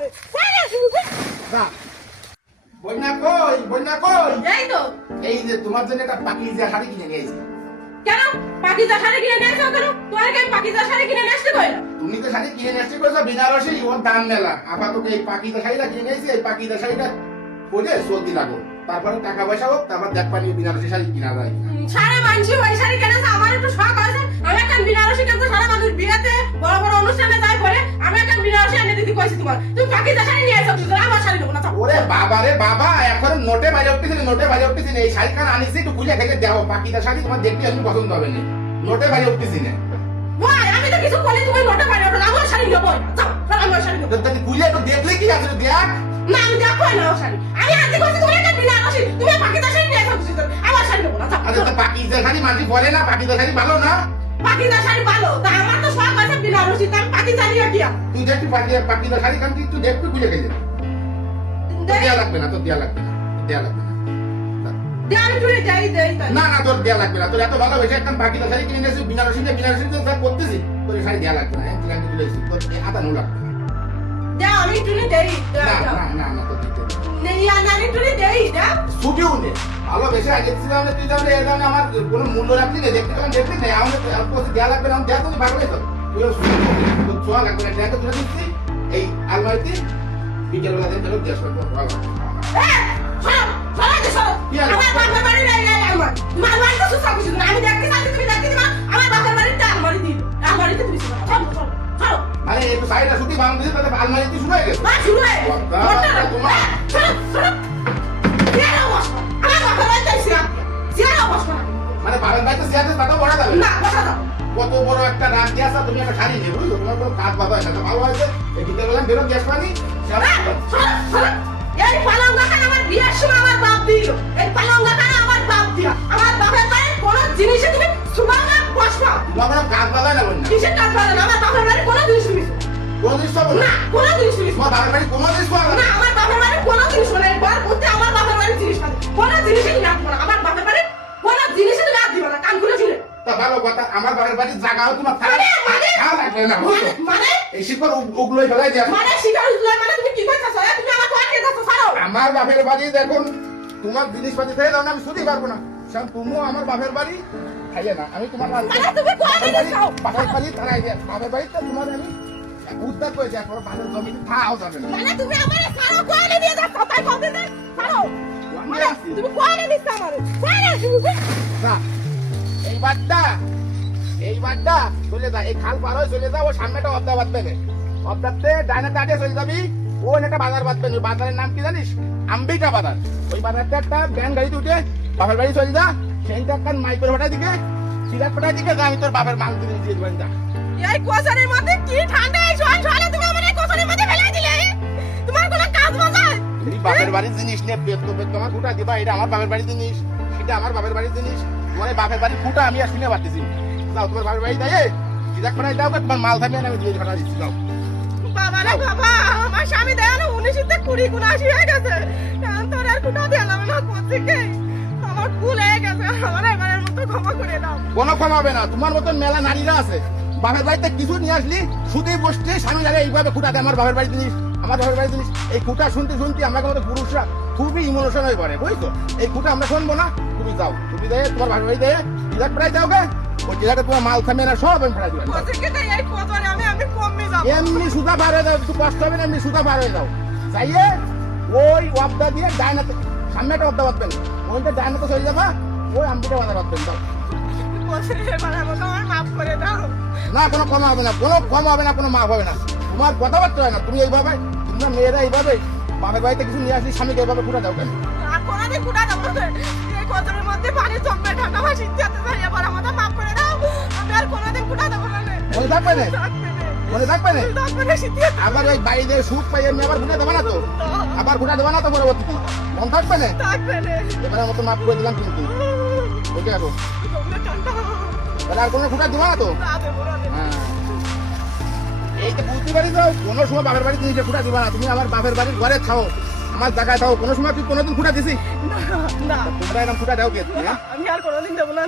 আমারে না বন্যা কই এই তো এই যে তোমার জন্য একটা পাকিজা শাড়ি কিনে নিয়ে এসেছি। কেন পাকিজা শাড়ি কিনে নিয়ে আসো কেন তোমার কি পাকিজা শাড়ি কিনে নিয়ে আসতে কইলা তুমি তো শাড়ি কিনে নিয়ে এসেছি কইছো বিনারসি ওর দাম মেলা আপাতত এই পাকিজা শাড়িটা কিনে নিয়েছি এই পাকিজা শাড়িটা পরে চলতে লাগো তারপরে টাকা পয়সা হোক তারপর দেখবা নি বিনারসি শাড়ি কিনা যায় সারা মানসি ওই শাড়ি কেনেছে আমার একটু শখ হয়েছে আমি একটা বিনারসি কেনতে সারা মানুষ বিয়েতে বড় বড় অনুষ্ঠানে যায় বলে আমি একটা বিনারসি এনে দিতে কইছি তোমার তুমি পাকিজা শাড়ি নিয়ে এসো তুমি আমার শাড়ি নেবো না চাও ওরে বাবা রে বাবা এখন নোটে বাইরে উঠতেছি এই শাড়ি খান আনিছি একটু খুলে খেলে দাও পাকিজা শাড়ি তোমার দেখতে আমি পছন্দ হবে না নোটে বাইরে উঠতেছি না ভাই আমি তো কিছু বলি তুমি নোটে বাইরে ওঠো আমার শাড়ি নেবো চাও আমার শাড়ি নেবো তো খুলে একটু দেখলে কি আছে দেখ না আমি দেখো না আমার শাড়ি আমি আনতে কইছি তুমি একটা বিনারসি তুমি পাকিজা শাড়ি নিয়ে এসো আমার শাড়ি নেবো না চাও আচ্ছা তো পাকিজা শাড়ি মাঝি বলে না পাকিজা শাড়ি ভালো না পাকিজা শাড়ি ভালো তা আমার তো শখ হয়েছে বিনারসি তা আমি পাকিজা নিয়ে দিয়া তুই দেখবি পাকিজা শাড়ি খান তুই দেখবি খুলে খেলে দেয়া লাগবে না তোর দেয়া লাগবে না দেয়া লাগবে না আমি তুই যাই দেই তাই না না তোর দেয়া লাগবে না তোর এত ভালোবেসে একটা পাকিজা শাড়ি কিনে নিয়েছিস বিনারসি তো সব করতেছি তোর এই শাড়ি দেয়া লাগবে না তুই আমি তুলেছি তোর আদা নো লাগবে দাও আমি তুই দেই না না না না তোর দিতে নেই আমি তুই দেই দাও সুবিও নে ভালোবেসে আগে ছিলাম তুই তাহলে এই ধরনের আমার কোনো মূল্য রাখলি না দেখতে পেলাম দেখলি না আমার তোর দেয়া লাগবে না আমি দেয়া তুমি ভাগলে তো তুই তোর ছোঁয়া লাগবে না দেয়া তুলে দিচ্ছি এই আলমারিতে বিকেলবেলা দিন ফেরত দিয়ে আসবে ভালো আমার বাপের বাড়ি নাই আমার তোমার বাড়ি তো সুসা কিছু না আমি দেখতে চাই তুমি দেখতে দিবা আমার বাপের বাড়িতে আলমারি দিই আলমারিতে তুমি চলো চলো মানে একটু সাইডটা ছুটি বাম দিয়েছে তাহলে আলমারিতে শুরু হয়ে গেছে না শুরু হয়ে আমার বাপের বাড়িতে সিয়া বসবো না মানে বাবার বাড়িতে সিয়াতে তাও বড় যাবে না বসা দাও কত বড় একটা রাত দিয়ে আসা তুমি একটা শাড়ি নেবে বুঝছো তোমার কোনো কাজ বাবা এটা ভালো হয়েছে এই বিকেলবেলা বেরো গ্যাস পানি এই পালঙ্গাটা আমার বিয়ের সময় আমার বাপ দিল এই পালঙ্গাটা আমার বাপ দিয়া আমার বাপের বাড়ির কোন জিনিসে তুমি সুমাও না বসবা তোমার কোনো কাজ বাবা না বলনা কিসের কাজ করে না আমার বাপের বাড়ির কোন জিনিস তুমি কোন জিনিস পাবো না কোন জিনিস তুমি তোমার বাবার বাড়ি কোন জিনিস পাবো না আমার বাপের বাড়ির কোন জিনিস মানে একবার বলতে আমার বাপের বাড়ির জিনিস পাবে কোন জিনিসে তুমি রাখবে না আমার বাপের বাড়ির কোন জিনিসে তুমি রাখ দিবে না কান খুলে শুনে তা ভালো কথা আমার বাবার বাড়ির জায়গাও তোমার থাকা লাগবে না মানে এই শিকড় ওগুলোই ফেলাই দিয়া মানে শিকার মানে তুমি কি কইতাছ তুমি আমার কোয়াকে যাচ্ছ ছাড়ো আমার বাপের বাড়ি দেখুন তোমার জিনিসপাতি থেকে দাও না আমি শুধু পারবো না সব তুমিও আমার বাপের বাড়ি খাইয়ে না আমি তোমার মানে তুমি কোয়াকে যাচ্ছ বাপের বাড়ি তারাই দিয়া বাপের বাড়িতে তোমার আমি উদ্ধার করে যাই পরে বাপের জমি খাওয়া যাবে না মানে তুমি আমারে ছাড়ো কোয়াকে দিয়ে যাচ্ছ তাই বলতে দে ছাড়ো মানে তুমি কোয়াকে দিছ আমারে কোয়াকে না এইবারটা চলে যা এই খাল পার হয়ে চলে যা ও সামনেটা অবদা বাঁধবে না অবদাতে ডাইনে দাঁড়িয়ে চলে যাবি ও একটা বাজার বাঁধবে না বাজারের নাম কি জানিস আম্বিকা বাজার ওই বাজারটা একটা ব্যান গাড়িতে উঠে বাপের বাড়ি চলে যা সেইটা একটা মাইকের ভাটার দিকে সিরাজ ভাটার দিকে যা আমি তোর বাপের মাল দিয়ে দেবেন যা এই কোসারের মধ্যে কি ঠান্ডা এই শোন শোন তুমি আমারে কোসারের মধ্যে ফেলে দিলে তোমার কোনো কাজ বাজার এই বাপের বাড়ির জিনিস নিয়ে পেট তো পেট তোমার ফুটা দিবা এটা আমার বাপের বাড়ির জিনিস সেটা আমার বাপের বাড়ির জিনিস তোমার বাপের বাড়ির ফুটা আমি আর শুনে পারতেছি যাও তোমার বাপের বাড়ি যাই সিরাজ ভাটায় যাও তোমার মাল থামিয়ে আমি দিয়ে ভাটা দিচ্ছি যাও বাবা রে বাবা আমার স্বামী দেয় না 19 তে 20 79 হয়ে গেছে তোর আর কুটা দিলাম না কোথেকে আমার ভুল হয়ে গেছে আমার এবারের মতো ক্ষমা করে দাও কোনো ক্ষমা হবে না তোমার মতন মেলা নারীরা আছে বাপের বাড়িতে কিছু নিয়ে আসলি শুধু বসতে স্বামী যারা এইভাবে খুঁটা দেয় আমার বাপের বাড়ির জিনিস আমার বাপের বাড়ির জিনিস এই খুঁটা শুনতে আমরা কিন্তু পুরুষরা খুবই ইমোশন হয়ে পড়ে বুঝছো এই খুঁটা আমরা শুনবো না তুমি যাও তুমি দেয় তোমার বাপের বাড়ি দেয় জিরাক প্রায় যাও গে ওই জিরাকে তোমার মাল থামিয়ে না সব আমি ফেলাই দিবেন এমনি সুতা পার হয়ে যাও একটু কষ্ট হবে না এমনি সুতা পার হয়ে যাও যাইয়ে ওই ওয়াবদা দিয়ে ডাইনাতে সামনে একটা ওয়াবদা বাঁধবেন ওইটা ডাইনাতে চলে যাবা ওই আম্বিটা বাঁধা বাঁধবেন যাও না কোনো কম হবে না কোনো কম হবে না কোনো মাপ হবে না তোমার কথাবার্তা হয় না তুমি এইভাবে তোমরা মেয়েরা এইভাবে বাপের বাড়িতে কিছু নিয়ে আসলি স্বামীকে এইভাবে ফুটা দাও কেন মনে থাকবে না মনে থাকবে না আবার ওই বাড়িতে সুখ পাই আমি আবার ফুটা দেবো না তো আবার ফুটা দেবো না তো পরবর্তীতে মনে থাকবে না এবারের মতো মাপ করে দিলাম কিন্তু ওকে আসো তাহলে আর কোনো ফুটা দিবা না তো হ্যাঁ এই তো বুঝতে পারি তো কোনো সময় বাপের বাড়িতে নিজে ফুটা দিবা না তুমি আমার বাপের বাড়ির ঘরে খাও আমার জায়গায় থাও কোনো সময় তুই কোনোদিন ফুটা দিছি না তোমরা এরকম ফুটা দাও কে আমি আর কোনোদিন দেবো না